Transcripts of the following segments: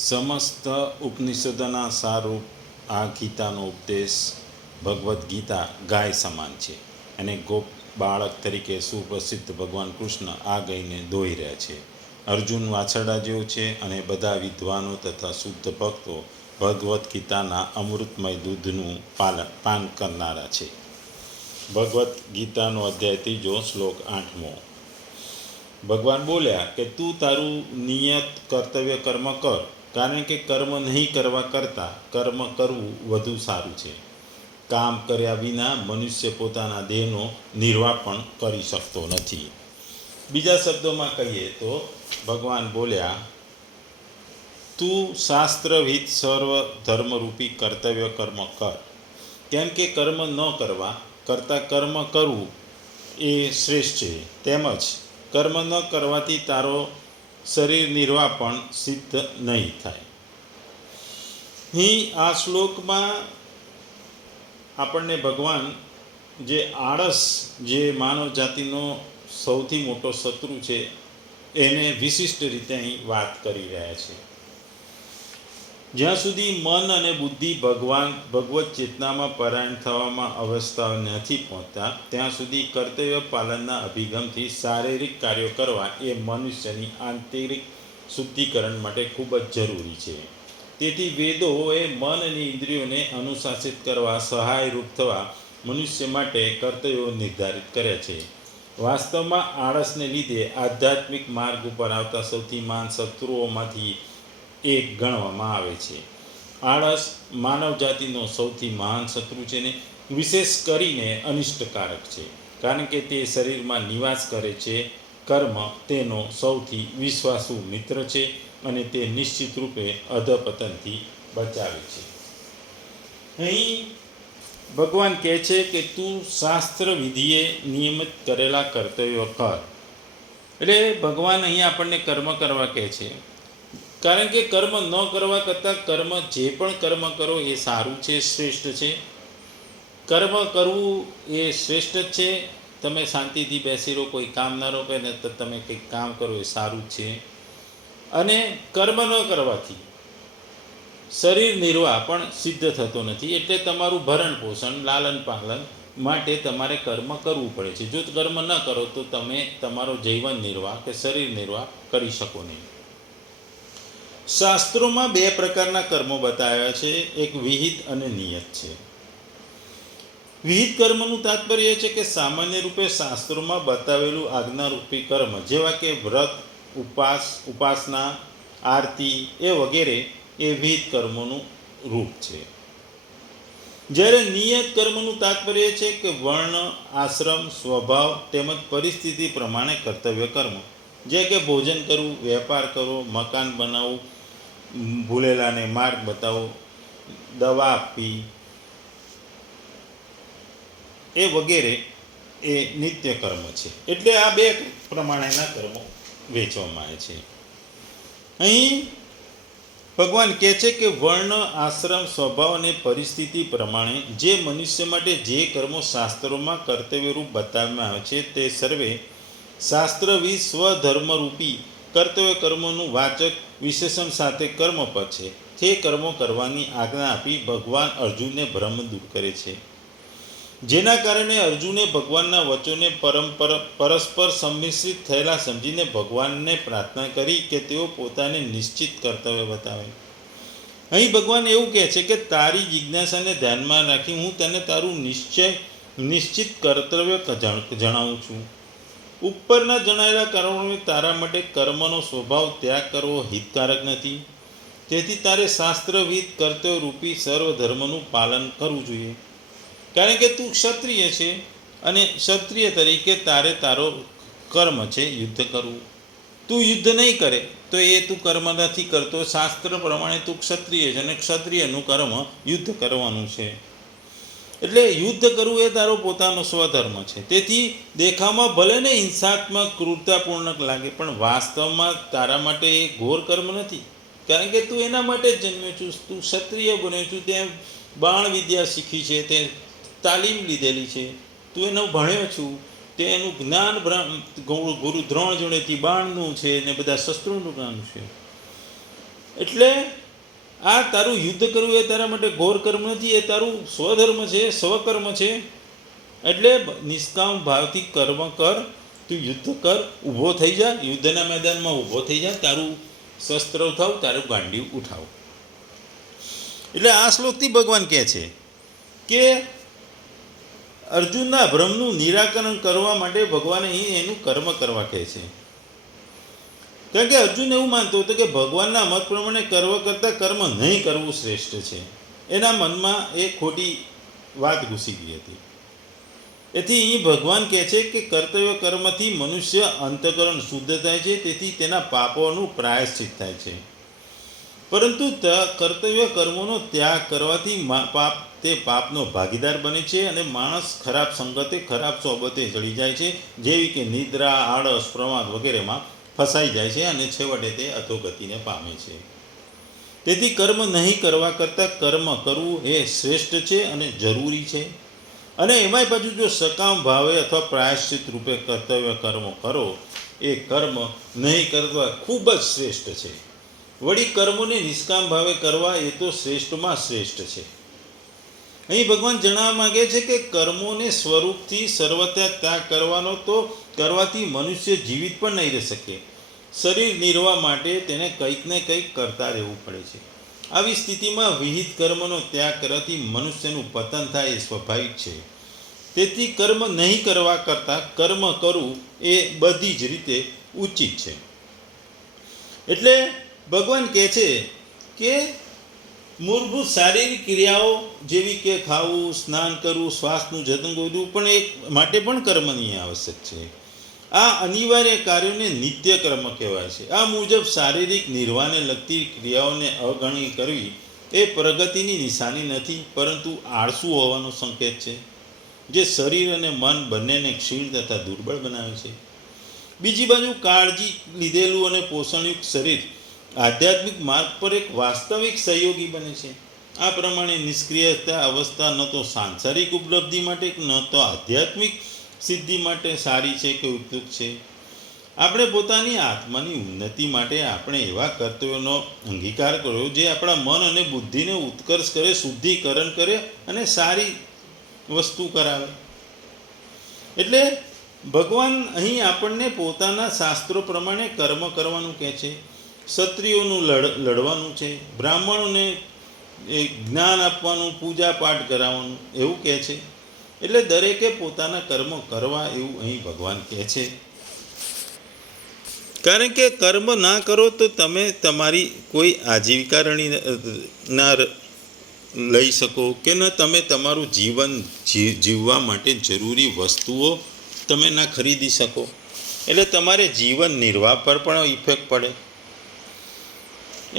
સમસ્ત ઉપનિષદોના સારૂપ આ ગીતાનો ઉપદેશ ભગવદ્ ગીતા ગાય સમાન છે અને ગોપ બાળક તરીકે સુપ્રસિદ્ધ ભગવાન કૃષ્ણ આ ગાયને દોઈ રહ્યા છે. અર્જુન વાછરડા જેવો છે અને બધા વિદ્વાનો તથા શુદ્ધ ભક્તો ભગવદ્ ગીતાના અમૃતમય દૂધનું પાન કરનારા છે. ભગવદ્ ગીતાનો અધ્યાય 3 શ્લોક 8. ભગવાન બોલ્યા કે તું તારું નિયત કર્તવ્ય કર્મ કર, કારણ કે કર્મ નહીં કરવા કરતાં કર્મ કરવું વધુ સારું છે. કામ કર્યા વિના મનુષ્ય પોતાના દેહનો નિર્વાહ પણ કરી શકતો નથી. બીજા શબ્દોમાં કહીએ તો ભગવાન બોલ્યા તું શાસ્ત્રવિદ સર્વ ધર્મરૂપી કર્તવ્ય કર્મ કર, કેમ કે કર્મ ન કરવા કરતાં કર્મ કરવું એ શ્રેષ્ઠ છે. તેમજ કર્મ ન કરવાથી તારો શરીર નિર્વાહ પણ સિદ્ધ નહીં થાય. અહીં આ શ્લોકમાં આપણને ભગવાન જે આળસ, જે માનવ જાતિનો સૌથી મોટો શત્રુ છે, એને વિશિષ્ટ રીતે અહીં વાત કરી રહ્યા છે. જ્યાં સુધી મન અને બુદ્ધિ ભગવત ચેતનામાં પરાયણ થવામાં અવસ્થા નથી પહોંચતા, ત્યાં સુધી કર્તવ્ય પાલનના અભિગમથી શારીરિક કાર્યો કરવા એ મનુષ્યની આંતરિક શુદ્ધિકરણ માટે ખૂબ જ જરૂરી છે. તેથી વેદોએ મન અને ઇન્દ્રિયોને અનુશાસિત કરવા, સહાયરૂપ થવા મનુષ્ય માટે કર્તવ્યો નિર્ધારિત કર્યા છે. વાસ્તવમાં આળસને લીધે આધ્યાત્મિક માર્ગ ઉપર આવતા સૌથી મહાન શત્રુઓમાંથી એક ગણવામાં આવે છે. આળસ માનવ જાતિનો સૌથી મહાન શત્રુ છે ને વિશેષ કરીને અનિષ્ટકારક છે, કારણ કે તે શરીરમાં નિવાસ કરે છે. કર્મ તેનો સૌથી વિશ્વાસુ મિત્ર છે અને તે નિશ્ચિત રૂપે અધપતનથી બચાવે છે. અહીં ભગવાન કહે છે કે તું શાસ્ત્ર વિધિએ નિયમિત કરેલા કર્તવ્યો કર. એટલે ભગવાન અહીં આપણને કર્મ કરવા કહે છે, કારણ કે કર્મ ન કરવા કરતાં કર્મ જે પણ કર્મ કરો એ સારું છે, શ્રેષ્ઠ છે. કર્મ કરવું એ શ્રેષ્ઠ જ છે. તમે શાંતિથી બેસી રહો, કોઈ કામ ના રોકે ને તો તમે કંઈક કામ કરો એ સારું છે. અને કર્મ ન કરવાથી શરીર નિર્વાહ પણ સિદ્ધ થતો નથી. એટલે તમારું ભરણ પોષણ, લાલન પાલન માટે તમારે કર્મ કરવું પડે છે. જો કર્મ ન કરો તો તમે તમારો જીવન નિર્વાહ કે શરીર નિર્વાહ કરી શકો નહીં. શાસ્ત્રોમાં 2 પ્રકારના કર્મો બતાવ્યા છે, એક વિહિત અને નિયત છે. વિહિત કર્મનું તાત્પર્ય છે કે સામાન્ય રૂપે શાસ્ત્રોમાં બતાવેલું આજ્ઞારૂપી કર્મ, જેવા કે વ્રત, ઉપવાસ, ઉપાસના, આરતી એ વગેરે એ વિહિત કર્મોનું રૂપ છે. જ્યારે નિયત કર્મનું તાત્પર્ય છે કે વર્ણ, આશ્રમ, સ્વભાવ તેમજ પરિસ્થિતિ પ્રમાણે કર્તવ્ય કર્મ, જે કે ભોજન કરવું, વેપાર કરવો, મકાન બનાવવું, ભૂલેલાને માર્ગ બતાવો, દવા આપવી એ વગેરે એ નિત્ય કર્મ છે. એટલે આ 2 પ્રમાણેના કર્મો વેચવામાં આવે છે. અહીં ભગવાન કહે છે કે વર્ણ, આશ્રમ, સ્વભાવ અને પરિસ્થિતિ પ્રમાણે જે મનુષ્ય માટે જે કર્મો શાસ્ત્રોમાં કર્તવ્યરૂપ બતાવવામાં આવે છે તે સર્વે શાસ્ત્રવિદ સ્વધર્મરૂપી કર્તવ્ય કર્મોનું વાચક વિશેષણ સાથે કર્મપદ છે. તે કર્મો કરવાની આજ્ઞા આપી ભગવાન અર્જુનને ભ્રમ દૂર કરે છે. જેના કારણે અર્જુને ભગવાનના વચનોને પરસ્પર સંમિશ્રિત થયેલા સમજીને ભગવાનને પ્રાર્થના કરી કે તેઓ પોતાને નિશ્ચિત કર્તવ્ય બતાવે. અહીં ભગવાન એવું કહે છે કે તારી જિજ્ઞાસાને ધ્યાનમાં રાખી હું તને તારું નિશ્ચિત કર્તવ્ય જણાવું છું. ઉપરના જણાયેલા કારણોને તારા માટે કર્મનો સ્વભાવ ત્યાગ કરવો હિતકારક નથી. તેથી તારે શાસ્ત્રવિદ કર્તવ્યરૂપી સર્વધર્મનું પાલન કરવું જોઈએ. કારણ કે તું ક્ષત્રિય છે અને ક્ષત્રિય તરીકે તારે તારો કર્મ છે યુદ્ધ કરવું. તું યુદ્ધ નહીં કરે તો એ તું કર્મ નથી કરતો. શાસ્ત્ર પ્રમાણે તું ક્ષત્રિય છે અને ક્ષત્રિયનું કર્મ યુદ્ધ કરવાનું છે. એટલે યુદ્ધ કરવું એ તારો પોતાનો સ્વધર્મ છે. તેથી દેખાવમાં ભલે ને હિંસાત્મક, ક્રૂરતાપૂર્ણક લાગે, પણ વાસ્તવમાં તારા માટે એ ઘોર કર્મ નથી. કારણ કે તું એના માટે જ જન્મ્યો છું. તું ક્ષત્રિય બન્યો છું, તે બાણ વિદ્યા શીખી છે, તે તાલીમ લીધેલી છે, તું એનો ભણ્યો છું, તે એનું જ્ઞાન ગુરુ દ્રોણ જોડેથી બાણનું છે ને બધા શસ્ત્રોનું જ્ઞાન છે. એટલે આ તારું યુદ્ધ કરવું એ તારા માટે ઘોર કર્મ નથી, એ તારું સ્વધર્મ છે, સ્વકર્મ છે. એટલે નિષ્કામ ભાવથી કર્મ કર, તું યુદ્ધ કર, ઊભો થઈ જા, યુદ્ધના મેદાનમાં ઊભો થઈ જા, તારું શસ્ત્ર ઉઠાવ, તારું ગાંડી ઉઠાવ. એટલે આ શ્લોકથી ભગવાન કહે છે કે અર્જુનના ભ્રમનું નિરાકરણ કરવા માટે ભગવાને અહીં એનું કર્મ કરવા કહે છે. કારણ કે અર્જુન એવું માનતો હતો કે ભગવાનના મત પ્રમાણે કર્મ કરતાં કર્મ નહીં કરવું શ્રેષ્ઠ છે. એના મનમાં એ ખોટી વાત ઘૂસી ગઈ હતી. એથી અહીં ભગવાન કહે છે કે કર્તવ્ય કર્મથી મનુષ્ય અંતઃકરણ શુદ્ધ થાય છે, તેથી તેના પાપોનું પ્રાયશ્ચિત થાય છે. પરંતુ કર્તવ્ય કર્મોનો ત્યાગ કરવાથી તે પાપનો ભાગીદાર બને છે અને માણસ ખરાબ સંગતે, ખરાબ સોબતે ચડી જાય છે, જેવી કે નિદ્રા, આળસ, પ્રમાદ વગેરેમાં ફસાઈ જાય છે અને છેવટે તે અધોગતિને પામે છે. તેથી કર્મ નહીં કરવા કરતાં કર્મ કરવું એ શ્રેષ્ઠ છે અને જરૂરી છે. અને એમાંય પાછું જો સકામ ભાવે અથવા પ્રાયશ્ચિત રૂપે કર્તવ્ય કર્મો કરો, એ કર્મ નહીં કરવા ખૂબ જ શ્રેષ્ઠ છે. વળી કર્મોને નિષ્કામ ભાવે કરવા એ તો શ્રેષ્ઠમાં શ્રેષ્ઠ છે. અહીં ભગવાન જણાવવા માગે છે કે કર્મોને સ્વરૂપથી સર્વથા ત્યાગ કરવાનો તો કરવાથી મનુષ્ય જીવિત પણ નહીં રહી શકે. શરીર નિર્વાહ માટે તેને કંઈક ને કંઈક કરતા રહેવું પડે છે. આવી સ્થિતિમાં વિહિત કર્મનો ત્યાગ કરવાથી મનુષ્યનું પતન થાય એ સ્વાભાવિક છે. તેથી કર્મ નહીં કરવા કરતાં કર્મ કરવું એ બધી જ રીતે ઉચિત છે. એટલે ભગવાન કહે છે કે મૂળભૂત શારીરિક ક્રિયાઓ જેવી કે ખાવું, સ્નાન કરવું, શ્વાસનું જતન કરવું પણ એક માટે પણ કર્મની આવશ્યક છે. આ અનિવાર્ય કાર્યોને નિત્ય કર્મ કહેવાય છે. આ મુજબ શારીરિક નિર્વાહને લગતી ક્રિયાઓને અવગણી કરવી એ પ્રગતિની નિશાની નથી, પરંતુ આળસુ હોવાનો સંકેત છે, જે શરીર અને મન બંનેને ક્ષીણ તથા દુર્બળ બનાવે છે. બીજી બાજુ કાળજી લીધેલું અને પોષણયુક્ત શરીર આધ્યાત્મિક માર્ગ પર એક વાસ્તવિક સહયોગી બને છે. આ પ્રમાણે નિષ્ક્રિયતા અવસ્થા ન તો સાંસારિક ઉપલબ્ધિ માટે ન તો આધ્યાત્મિક સિદ્ધિ માટે સારી છે કે ઉપયુક્ત છે. આપણે પોતાની આત્માની ઉન્નતિ માટે આપણે એવા કર્તવ્યોનો અંગીકાર કર્યો જે આપણા મન અને બુદ્ધિને ઉત્કર્ષ કરે, શુદ્ધિકરણ કરે અને સારી વસ્તુ કરાવે. એટલે ભગવાન અહીં આપણને પોતાના શાસ્ત્રો પ્રમાણે કર્મ કરવાનું કહે છે. ક્ષત્રિયોનું લડવાનું છે, બ્રાહ્મણોને જ્ઞાન આપવાનું, પૂજા પાઠ કરાવવાનું એવું કહે છે. એટલે દરેકે પોતાના કર્મ કરવા એવું અહીં ભગવાન કહે છે. કારણ કે કર્મ ના કરો તો તમે તમારી કોઈ આજીવિકા ના લઈ શકો કે ન તમે તમારું જીવન જીવવા માટે જરૂરી વસ્તુઓ તમે ના ખરીદી શકો. એટલે તમારે જીવન નિર્વાહ પર પણ ઇફેક્ટ પડે.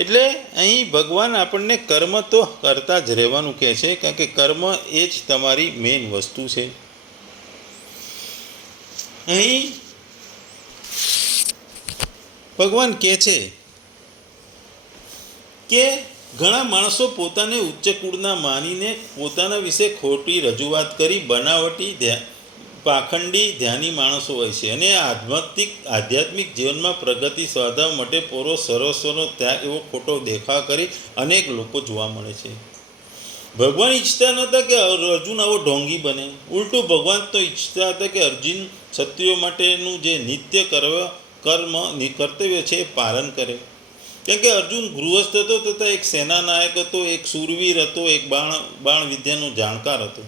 એટલે અહીં ભગવાન આપણને કર્મ તો કરતા જ રહેવાનું કહે છે, કારણ કે કર્મ એ જ તમારી મેઇન વસ્તુ છે. અહીં ભગવાન કહે છે કે ઘણા માણસો પોતાને ઉચ્ચ કુળના માનીને પોતાના વિશે ખોટી રજૂઆત કરી બનાવટી પાખંડી ધ્યાની માણસો હોય છે અને આધ્યાત્મિક જીવનમાં પ્રગતિ સાધવા માટે પૂરો સર્વસ્વનો ત્યાગ એવો ખોટો દેખાવ કરી અનેક લોકો જોવા મળે છે. ભગવાન ઈચ્છતા નહોતા કે અર્જુન આવો ઢોંગી બને. ઉલટું ભગવાન તો ઈચ્છતા હતા કે અર્જુન ક્ષત્રિયો માટેનું જે નિત્ય કર્તવ્ય છે એ પાલન કરે. કેમ કે અર્જુન ગૃહસ્થ હતો તથા એક સેનાનાયક હતો, એક શૂરવીર હતો, એક બાણ વિદ્યાનો જાણકાર હતો.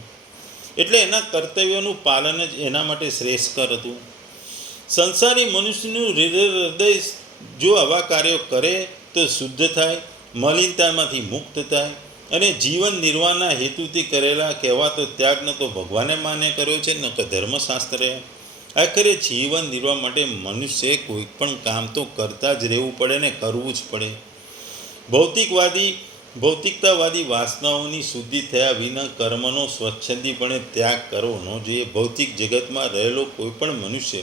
એટલે એના કર્તવ્યોનું પાલન જ એના માટે શ્રેષ્ઠકર હતું. સંસારી મનુષ્યનું હૃદય જો આવા કાર્યો કરે તો શુદ્ધ થાય, મલિનતામાંથી મુક્ત થાય અને જીવન નિર્વાહના હેતુથી કરેલા કહેવાતો ત્યાગનો તો ભગવાને માન્ય કર્યો છે, ન કે ધર્મશાસ્ત્રએ. આખરે જીવન નિર્વાહ માટે મનુષ્યએ કોઈ પણ કામ તો કરતા જ રહેવું પડે ને કરવું જ પડે. ભૌતિકતાવાદી વાસનાઓની શુદ્ધિ થયા વિના કર્મનો સ્વચ્છંદીપણે ત્યાગ કરવો ન જોઈએ. ભૌતિક જગતમાં રહેલો કોઈ પણ મનુષ્ય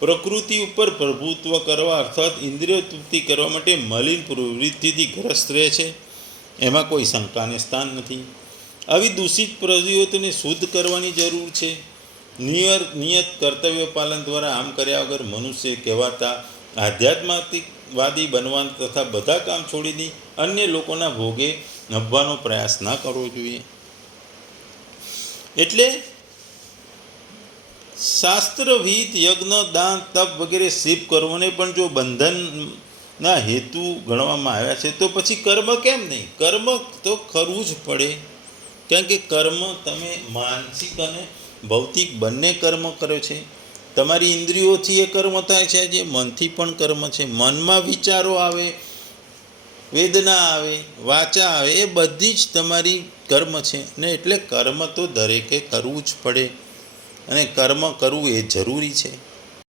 પ્રકૃતિ ઉપર પ્રભુત્વ કરવા અર્થાત ઇન્દ્રિય તૃપ્તિ કરવા માટે મલિન પ્રવૃત્તિથી ગ્રસ્ત રહે છે, એમાં કોઈ શંકાને સ્થાન નથી. આવી દૂષિત પ્રવૃત્તિઓને શુદ્ધ કરવાની જરૂર છે. નિયત કર્તવ્ય પાલન દ્વારા આમ કર્યા વગર મનુષ્ય કહેવાતા આધ્યાત્મિક વાદી બનવાનો તથા બધા કામ છોડીને અન્ય લોકોના ભોગે નભવાનો પ્રયાસ ન કરવો જોઈએ. એટલે શાસ્ત્રવિહિત યજ્ઞ, દાન, તપ વગેરે સિદ્ધ કર્મોને પણ જો બંધનના હેતુ ગણવામાં આવ્યા છે તો પછી કર્મ કેમ નહીં? કર્મ તો કરવું જ પડે. કારણ કે કર્મ તમે માનસિક અને ભૌતિક બંને કર્મ કર્યો છે. તમારી ઇન્દ્રિયોથી એ કર્મ થાય છે, જે મનથી પણ કર્મ છે. મનમાં વિચારો આવે, વેદના આવે, વાચા આવે, એ બધી જ તમારી કર્મ છે ને. એટલે કર્મ તો દરેકે કરવું જ પડે અને કર્મ કરવું એ જરૂરી છે.